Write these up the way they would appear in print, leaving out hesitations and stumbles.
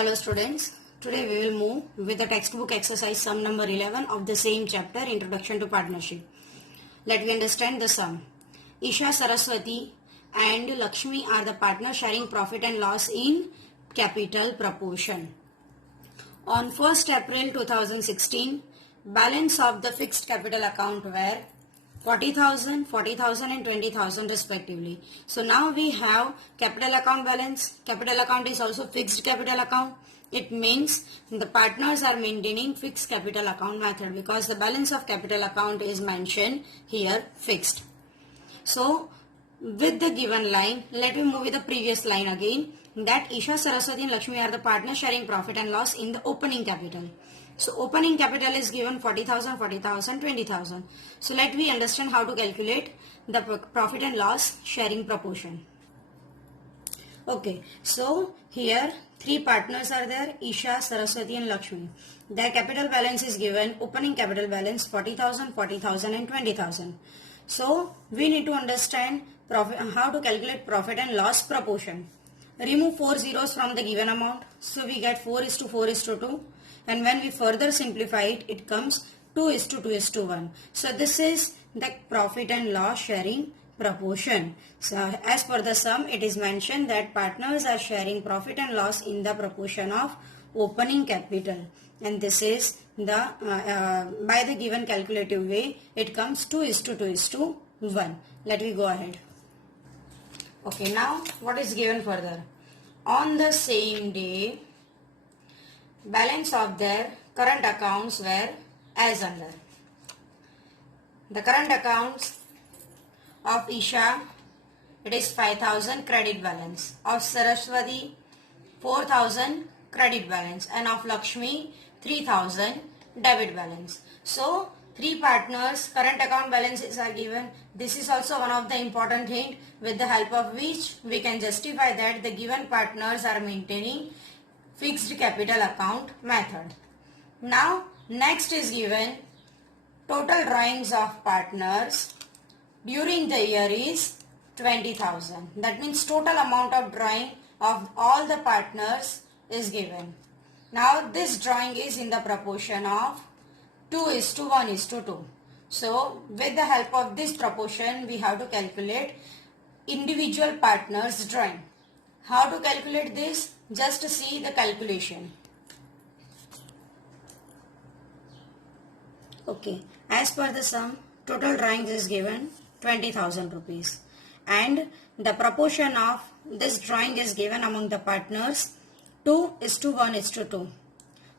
Hello students, today we will move with the textbook exercise sum number 11 of the same chapter, Introduction to Partnership. Let me understand the sum. Isha, Saraswati and Lakshmi are the partners sharing profit and loss in capital proportion. On 1st April 2016, balance of the fixed capital account were 40,000, 40,000 and 20,000 respectively. So now we have capital account balance. Capital account is also fixed capital account. It means the partners are maintaining fixed capital account method because the balance of capital account is mentioned here fixed. So with the given line, let me move with the previous line again, that Isha, Saraswati and Lakshmi are the partners sharing profit and loss in the opening capital. So opening capital is given 40,000, 40,000, 20,000. So let me understand how to calculate the profit and loss sharing proportion. Okay, so here three partners are there, Isha, Saraswati and Lakshmi. Their capital balance is given, opening capital balance 40,000, 40,000 and 20,000. So we need to understand how to calculate profit and loss proportion. Remove 4 zeros from the given amount. So we get 4:4:2. And when we further simplify it, it comes 2:2:1. So this is the profit and loss sharing proportion. So as per the sum, it is mentioned that partners are sharing profit and loss in the proportion of opening capital. And this is the by the given calculative way, it comes 2:2:1. Let me go ahead. Okay, now what is given further? On the same day, balance of their current accounts were as under. The current accounts of Isha, it is 5,000 credit balance. Of Saraswati, 4,000 credit balance. And of Lakshmi, 3,000 debit balance. So three partners current account balances are given. This is also one of the important hint with the help of which we can justify that the given partners are maintaining fixed capital account method. Now next is given total drawings of partners during the year is 20,000. That means total amount of drawing of all the partners is given. Now this drawing is in the proportion of 2:1:2. So with the help of this proportion, we have to calculate individual partners drawing. How to calculate this? Just see the calculation. Okay, as per the sum, total drawings is given 20,000 rupees. And the proportion of this drawing is given among the partners 2:1:2.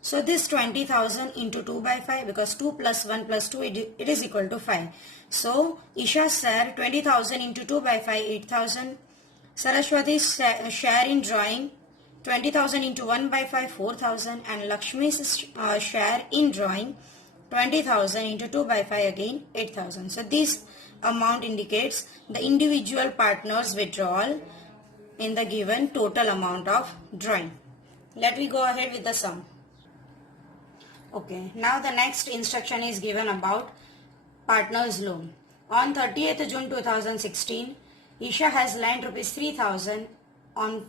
So this 20,000 into 2 by 5, because 2 plus 1 plus 2 it is equal to 5. So Isha's share 20,000 into 2 by 5, 8,000. Saraswati's share in drawing 20,000 into 1 by 5, 4,000. And Lakshmi's share in drawing 20,000 into 2 by 5, again 8,000. So this amount indicates the individual partners withdrawal in the given total amount of drawing. Let me go ahead with the sum. Okay, now the next instruction is given about partners loan. On 30th June 2016, Isha has lent rupees 3,000 on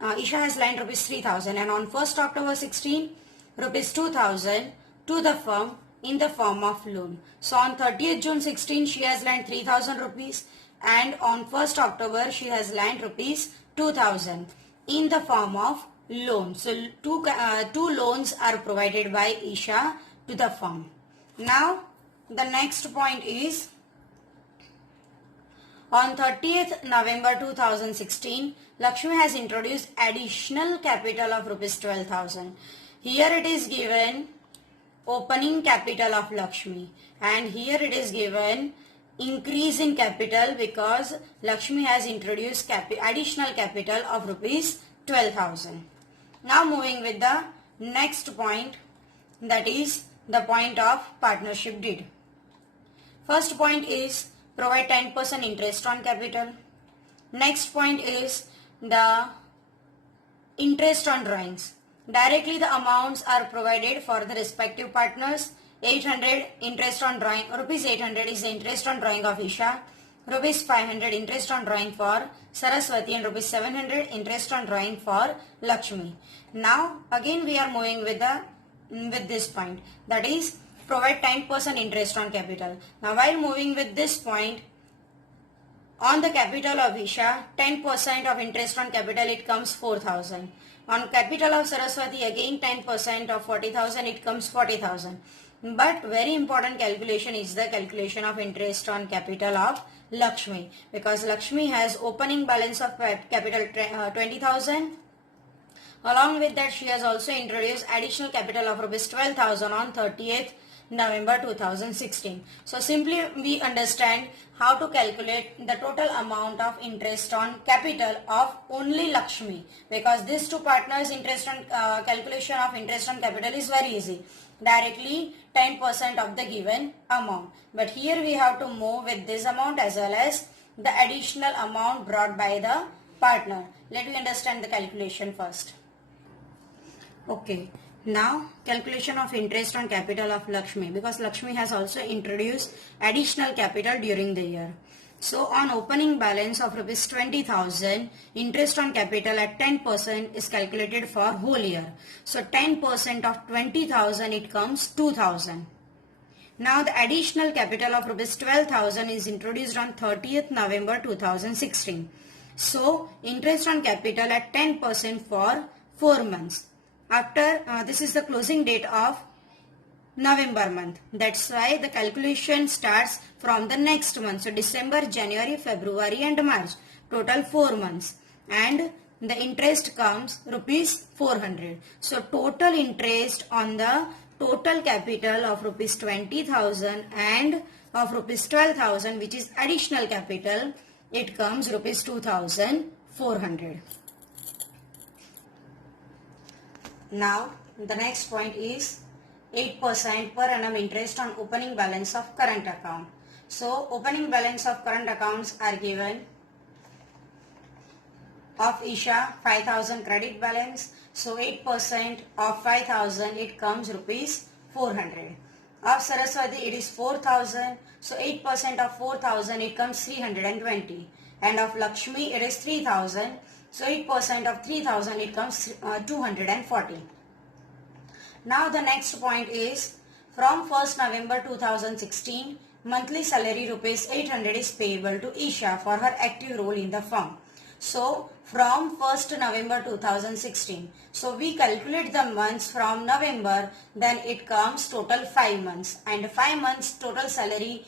and on 1st October 16 rupees 2,000 to the firm in the form of loan. So on 30th June 16 she has lent 3,000 rupees and on 1st October she has lent rupees 2,000 in the form of loan. So two loans are provided by Isha to the firm. Now the next point is on 30th November 2016, Lakshmi has introduced additional capital of rupees 12,000. Here it is given opening capital of Lakshmi and here it is given increase in capital because Lakshmi has introduced additional capital of rupees 12,000. Now moving with the next point, that is the point of partnership deed. First point is provide 10% interest on capital. Next point is the interest on drawings. Directly the amounts are provided for the respective partners. 800 interest on drawing, rupees 800 is the interest on drawing of Isha rupees 500 interest on drawing for Saraswati and rupees 700 interest on drawing for Lakshmi. Now again we are moving with this point, that is provide 10% interest on capital. Now while moving with this point, on the capital of Isha, 10% of interest on capital, it comes 4,000. On capital of Saraswati, again 10% of 40,000, it comes 40,000. But very important calculation is the calculation of interest on capital of Lakshmi, because Lakshmi has opening balance of capital 20,000. Along with that, she has also introduced additional capital of rupees 12,000 on 30th November 2016. So simply we understand how to calculate the total amount of interest on capital of only Lakshmi, because these two partners interest on calculation of interest on capital is very easy. Directly 10% of the given amount. But here we have to move with this amount as well as the additional amount brought by the partner. Let me understand the calculation first. Okay. Now calculation of interest on capital of Lakshmi, because Lakshmi has also introduced additional capital during the year. So on opening balance of rupees 20,000, interest on capital at 10% is calculated for whole year. So 10% of 20,000, it comes 2,000. Now the additional capital of rupees 12,000 is introduced on 30th November 2016. So interest on capital at 10% for 4 months. After this is the closing date of November month. That's why the calculation starts from the next month. So December, January, February and March. Total 4 months. And the interest comes rupees 400. So total interest on the total capital of rupees 20,000 and of rupees 12,000, which is additional capital, it comes rupees 2,400. Now the next point is 8% per annum interest on opening balance of current account. So opening balance of current accounts are given. Of Isha 5,000 credit balance. So 8% of 5,000, it comes rupees 400. Of Saraswati it is 4,000. So 8% of 4,000, it comes 320. And of Lakshmi it is 3,000. So 8% of 3,000, it comes 240. Now the next point is from 1st November 2016, monthly salary rupees 800 is payable to Isha for her active role in the firm. So from 1st November 2016. So we calculate the months from November, then it comes total 5 months. And 5 months total salary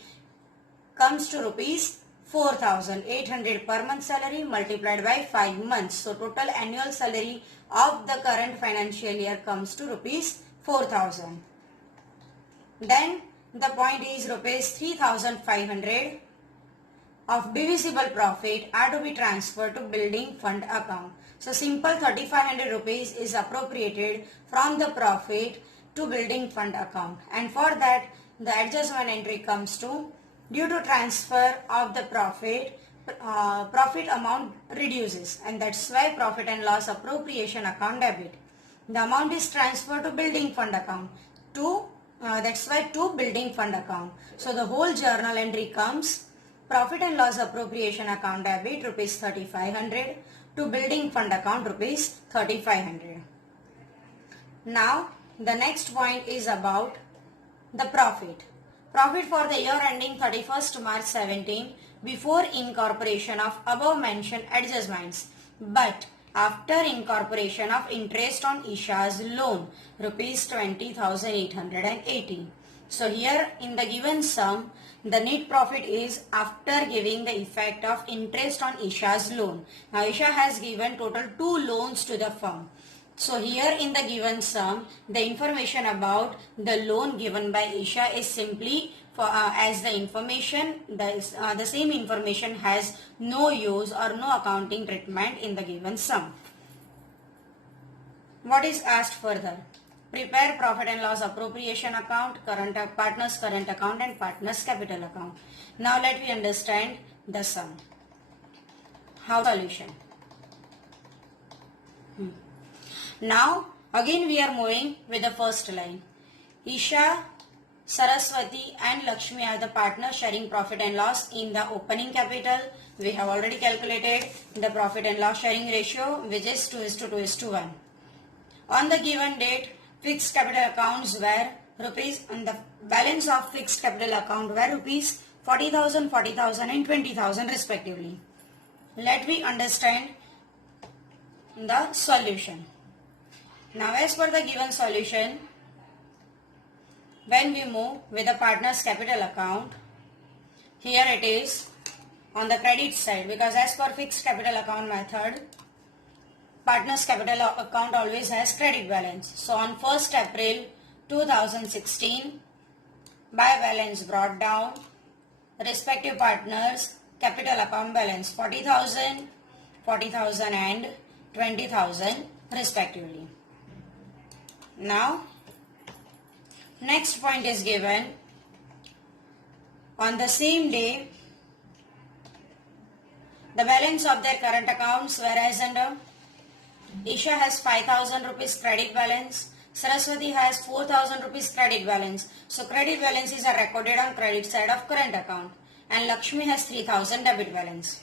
comes to rupees 4,800 per month salary multiplied by 5 months. So total annual salary of the current financial year comes to rupees 4,000. Then the point is rupees 3,500 of divisible profit are to be transferred to building fund account. So simple 3,500 rupees is appropriated from the profit to building fund account. And for that the adjustment entry comes to due to transfer of the profit, profit amount reduces, and that's why profit and loss appropriation account debit. The amount is transferred to building fund account that's why to building fund account. So the whole journal entry comes profit and loss appropriation account debit rupees 3,500 to building fund account rupees 3,500. Now the next point is about the profit. Profit for the year ending 31st March 17 before incorporation of above mentioned adjustments, but after incorporation of interest on Isha's loan rupees 20,880. So here in the given sum, the net profit is after giving the effect of interest on Isha's loan. Now Isha has given total 2 loans to the firm. So here in the given sum, the information about the loan given by Isha is simply for as the information, the same information has no use or no accounting treatment in the given sum. What is asked further? Prepare profit and loss appropriation account, partners current account and partners capital account. Now let me understand the sum. How solution? Now again we are moving with the first line. Isha Saraswati and Lakshmi are the partners sharing profit and loss in the opening capital. We have already calculated the profit and loss sharing ratio, which is 2:2:1. On the given date, fixed capital accounts were rupees, and the balance of fixed capital account were rupees 40,000, 40,000 and 20,000 respectively. Let me understand the solution. Now as per the given solution, when we move with the partner's capital account, here it is on the credit side, because as per fixed capital account method, partner's capital account always has credit balance. So on 1st April 2016, by balance brought down, respective partners capital account balance 40,000, 40,000 and 20,000 respectively. Now next point is given. On the same day, the balance of their current accounts were as under: Isha has 5,000 rupees credit balance, Saraswati has 4,000 rupees credit balance. So credit balances are recorded on credit side of current account, and Lakshmi has 3,000 debit balance.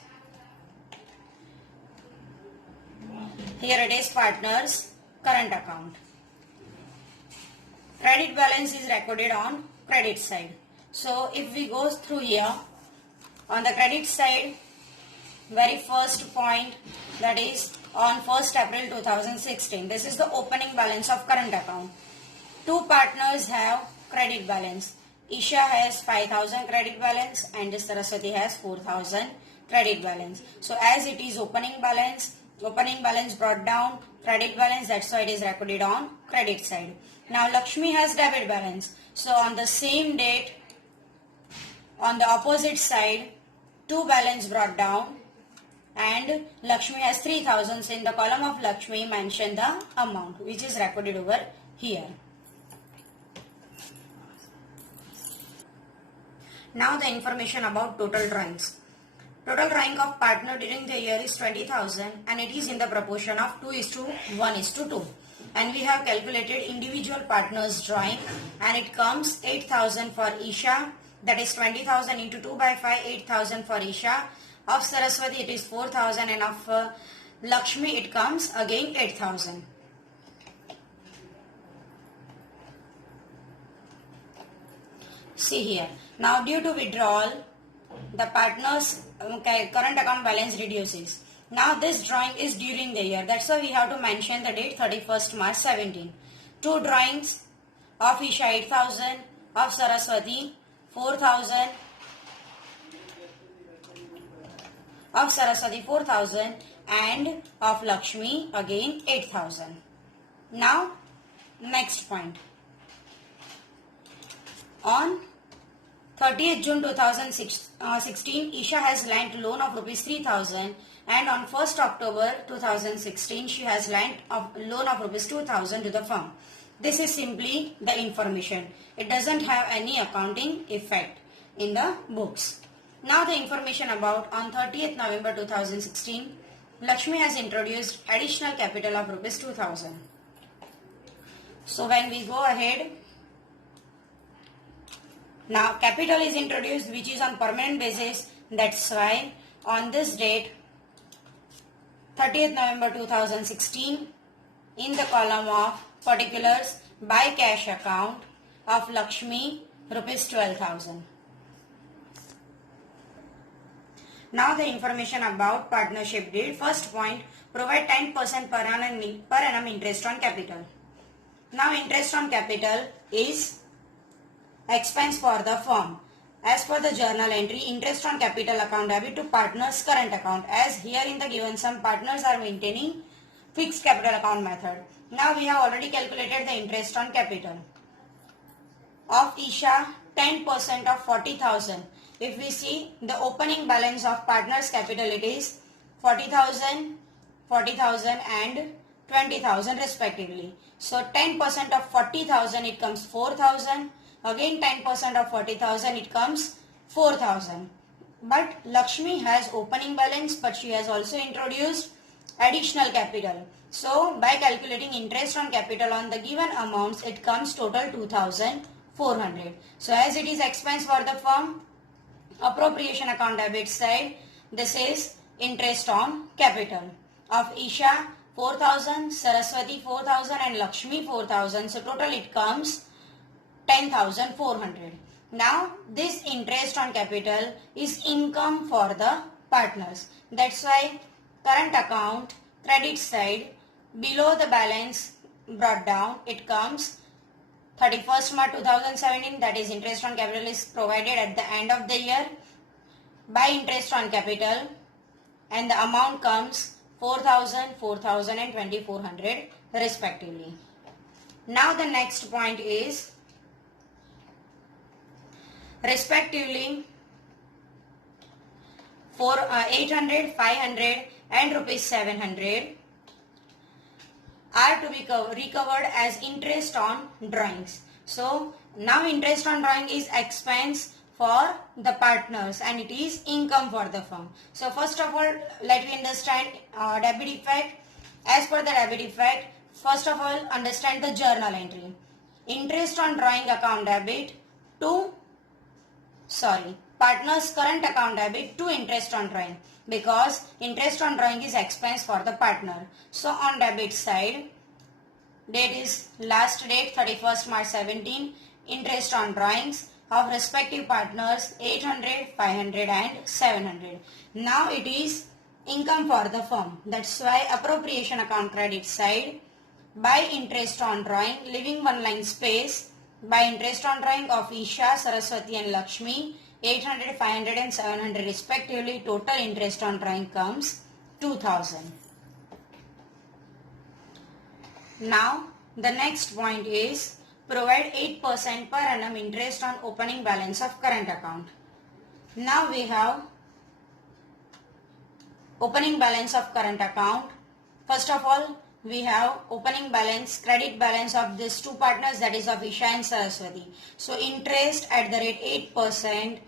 Here it is partners current account. Credit balance is recorded on credit side. So if we go through here, on the credit side, very first point, that is on 1st April 2016. This is the opening balance of current account. Two partners have credit balance. Isha has 5,000 credit balance and Saraswati has 4,000 credit balance. So as it is opening balance brought down credit balance, that's why it is recorded on credit side. Now Lakshmi has debit balance. So on the same date, on the opposite side, two balance brought down, and Lakshmi has 3,000. So in the column of Lakshmi, mention the amount which is recorded over here. Now the information about total drawings. Total drawing of partner during the year is 20,000, and it is in the proportion of 2:1:2. And we have calculated individual partners drawing, and it comes 8,000 for Isha, that is 20,000 into 2 by 5, 8,000 for Isha. Of Saraswati it is 4,000, and of Lakshmi it comes again 8,000. See here. Now due to withdrawal, the partner's current account balance reduces. Now this drawing is during the year. That's why we have to mention the date 31st March 17. Two drawings of Isha 8,000, of Saraswati 4,000, of Saraswati 4,000 and of Lakshmi again 8,000. Now next point. On 30th June 2016, Isha has lent loan of rupees 3,000, and on 1st October 2016 she has lent loan of rupees 2,000 to the firm. This is simply the information. It doesn't have any accounting effect in the books. Now the information about on 30th November 2016, Lakshmi has introduced additional capital of rupees 2,000. So when we go ahead, now capital is introduced which is on permanent basis. That's why on this date 30th November 2016, in the column of particulars, by cash account of Lakshmi rupees 12,000. Now the information about partnership deed. First point, provide 10% per annum interest on capital. Now interest on capital is expense for the firm. As per the journal entry, interest on capital account debit to partners current account. As here in the given sum, partners are maintaining fixed capital account method. Now we have already calculated the interest on capital. Of Isha, 10% of 40,000. If we see the opening balance of partners capital, it is 40,000, 40,000 and 20,000 respectively. So 10% of 40,000 it comes 4,000. Again 10% of 40,000 it comes 4,000. But Lakshmi has opening balance, but she has also introduced additional capital. So by calculating interest on capital on the given amounts, it comes total 2,000 400. So as it is expense for the firm, appropriation account debit side, this is interest on capital of Isha 4,000, Saraswati 4,000 and Lakshmi 4,000. So total it comes 10,400. Now this interest on capital is income for the partners. That's why current account credit side below the balance brought down, it comes 31st March 2017, that is interest on capital is provided at the end of the year by interest on capital, and the amount comes 4,000, 4,000 and 2,400 respectively. Now the next point is respectively for 800, 500 and rupees 700 are to be recovered as interest on drawings. So now interest on drawing is expense for the partners and it is income for the firm. So first of all, let me understand debit effect. As per the debit effect, first of all understand the journal entry. Interest on drawing account debit to partner's current account debit to interest on drawing, because interest on drawing is expense for the partner. So on debit side, date is last date 31st March 17, interest on drawings of respective partners 800, 500 and 700. Now it is income for the firm. That's why appropriation account credit side by interest on drawing, leaving one line space, by interest on drawing of Isha, Saraswati and Lakshmi 800, 500 and 700 respectively, total interest on drawing comes 2,000. Now the next point is provide 8% per annum interest on opening balance of current account. Now we have opening balance of current account. First of all, we have opening balance, credit balance of these two partners, that is of Isha and Saraswati. So interest at the rate 8%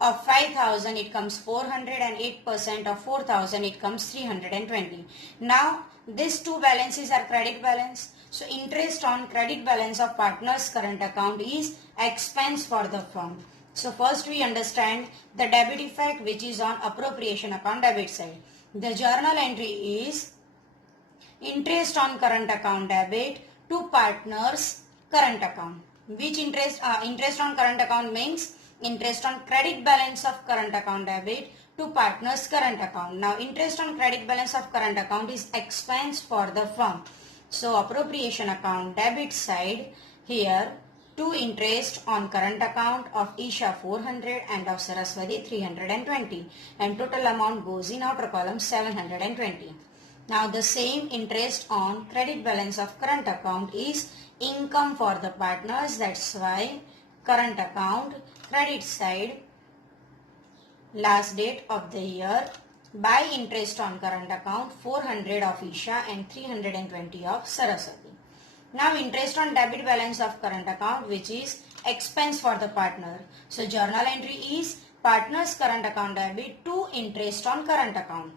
of 5,000 it comes 400 and 8% of 4,000 it comes 320. Now these two balances are credit balance. So interest on credit balance of partners current account is expense for the firm. So first we understand the debit effect which is on appropriation account debit side. The journal entry is interest on current account debit to partners current account. Which interest on current account means interest on credit balance of current account debit to partners current account. Now interest on credit balance of current account is expense for the firm. So appropriation account debit side, here to interest on current account of Isha 400 and of Saraswati 320, and total amount goes in outer column 720. Now the same interest on credit balance of current account is income for the partners. That's why current account credit side, last date of the year, by interest on current account 400 of Isha and 320 of Saraswati. Now interest on debit balance of current account which is expense for the partner. So journal entry is partner's current account debit to interest on current account.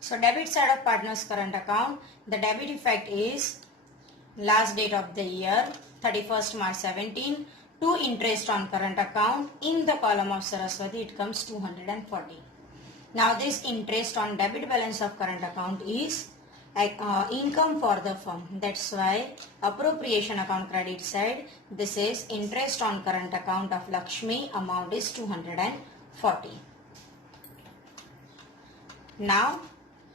So debit side of partner's current account, the debit effect is last date of the year 31st March 17 to interest on current account. In the column of Saraswati it comes 240. Now this interest on debit balance of current account is income for the firm. That's why appropriation account credit side, this is interest on current account of Lakshmi, amount is 240. Now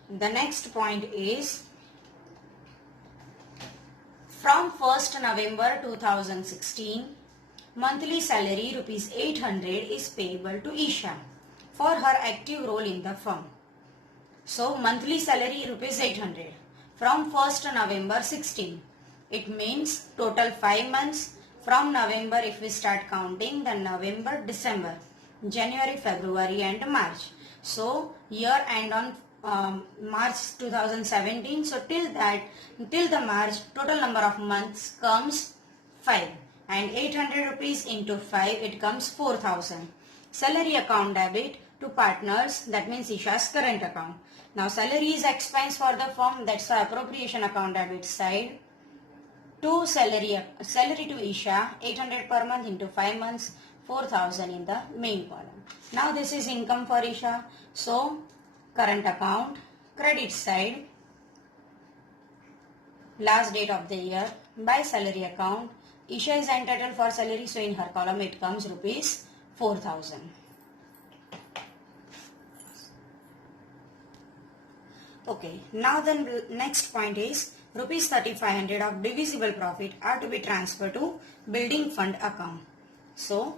the next point is from 1st November 2016, monthly salary rupees 800 is payable to Isha for her active role in the firm. So monthly salary rupees 800 from 1st November 16. It means total 5 months from November. If we start counting, then November, December, January, February and March. So year end on March 2017. So till the March, total number of months comes 5, and 800 rupees into 5, it comes 4,000. Salary account debit to partners, that means Isha's current account. Now salary is expense for the firm, that's the appropriation account debit side To salary to Isha, 800 per month into 5 months, 4,000 in the main column. Now this is income for Isha. So current account, credit side, last date of the year, by salary account. Isha is entitled for salary, so in her column it comes rupees 4,000. Okay, now the next point is rupees 3,500 of divisible profit are to be transferred to building fund account. So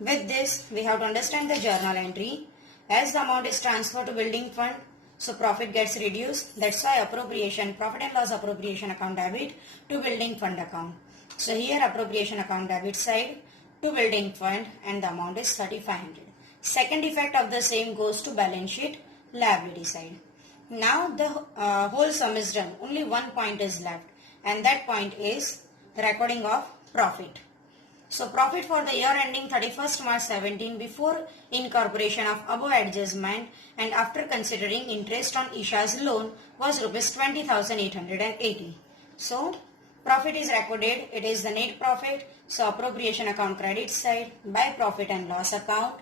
with this we have to understand the journal entry. As the amount is transferred to building fund, so profit gets reduced. That's why appropriation, profit and loss appropriation account debit to building fund account. So here appropriation account debit side to building fund and the amount is 3,500. Second effect of the same goes to balance sheet liability side. Now the whole sum is done. Only one point is left and that point is recording of profit. So profit for the year ending 31st March 17 before incorporation of above adjustment and after considering interest on Isha's loan was rupees 20,880. So profit is recorded. It is the net profit. So appropriation account credit side by profit and loss account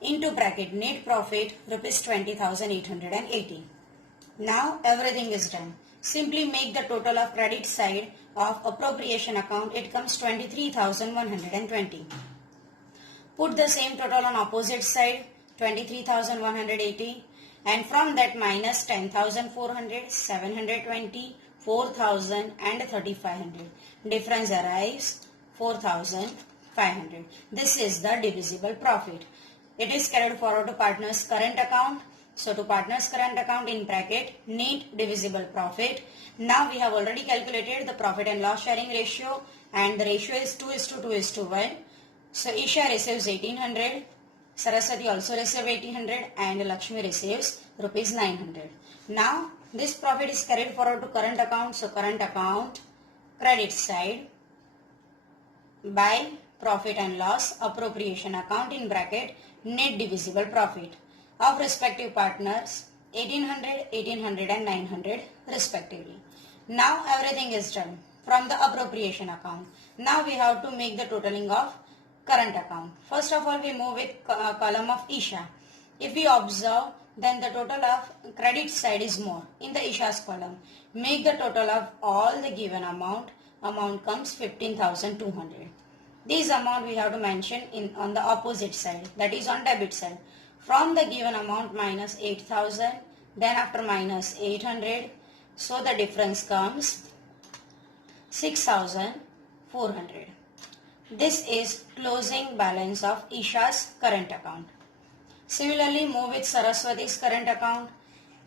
into bracket net profit rupees 20,880. Now everything is done. Simply make the total of credit side of appropriation account. It comes 23,120. Put the same total on opposite side 23,180 and from that minus 10,400, 720, 4,000 and 3,500. Difference arrives 4,500. This is the divisible profit. It is carried forward to partner's current account. So to partner's current account in bracket net divisible profit. Now we have already calculated the profit and loss sharing ratio and the ratio is 2:2:1. So Isha receives 1,800, Saraswati also receives 1,800 and Lakshmi receives rupees 900. Now this profit is carried forward to current account. So current account credit side by profit and loss appropriation account in bracket net divisible profit of respective partners 1,800, 1,800 and 900 respectively. Now everything is done from the appropriation account. Now we have to make the totaling of current account. First of all we move with column of Isha. If we observe then the total of credit side is more in the Isha's column. Make the total of all the given amount. Amount comes 15,200. This amount we have to mention on the opposite side, that is on debit side. From the given amount minus 8,000, then after minus 800, so the difference comes 6,400. This is closing balance of Isha's current account. Similarly, move with Saraswati's current account.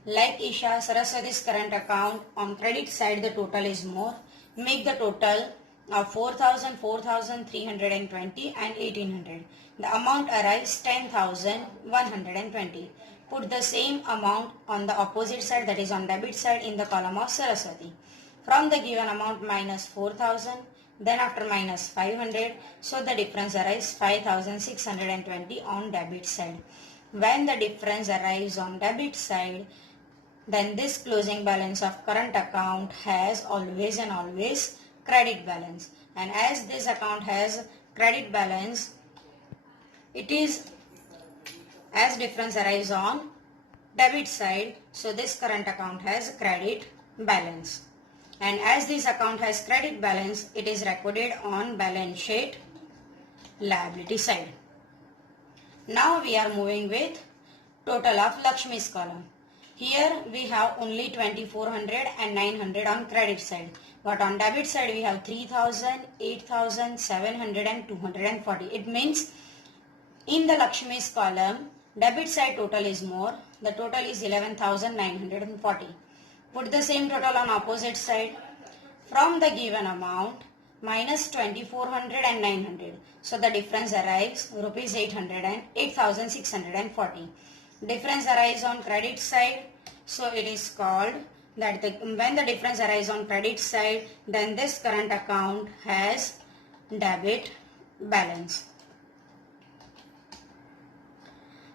Like Isha, Saraswati's current account on credit side the total is more. Make the total of 4,000, 4,320 and 1,800. The amount arrives 10,120. Put the same amount on the opposite side, that is on debit side, in the column of Saraswati. From the given amount minus 4,000, then after minus 500, so the difference arrives 5,620 on debit side. When the difference arrives on debit side, then this closing balance of current account has always and always credit balance. And as this account has credit balance, it is as difference arrives on debit side, so this current account has credit balance. And as this account has credit balance, it is recorded on balance sheet liability side. Now we are moving with total of Lakshmi's column. Here we have only 2,400 and 900 on credit side. But on debit side we have 3,000, 8,000, 700 and 240. It means in the Lakshmi's column, debit side total is more. The total is 11,940. Put the same total on opposite side. From the given amount, minus 2,400 and 900. So the difference arrives rupees 800 and 8,640. Difference arrives on credit side. So it is called that when the difference arises on credit side, then this current account has debit balance.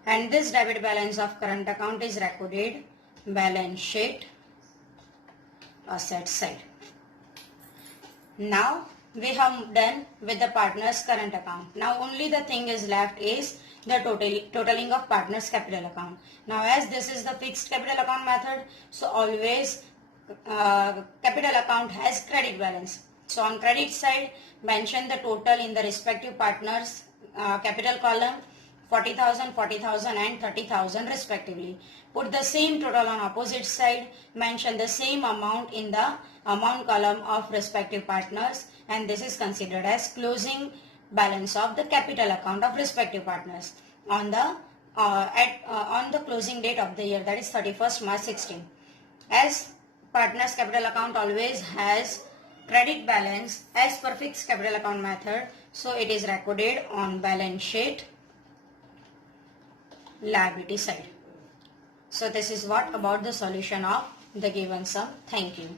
And this debit balance of current account is recorded balance sheet asset side. Now we have done with the partner's current account. Now only the thing is left is the totaling of partner's capital account. Now as this is the fixed capital account method, so always capital account has credit balance. So on credit side, mention the total in the respective partners capital column, 40,000, 40,000 and 30,000 respectively. Put the same total on opposite side, mention the same amount in the amount column of respective partners, and this is considered as closing balance of the capital account of respective partners on the on the closing date of the year, that is 31st March 16. As partners capital account always has credit balance as per fixed capital account method, so it is recorded on balance sheet liability side. So this is what about the solution of the given sum. Thank you.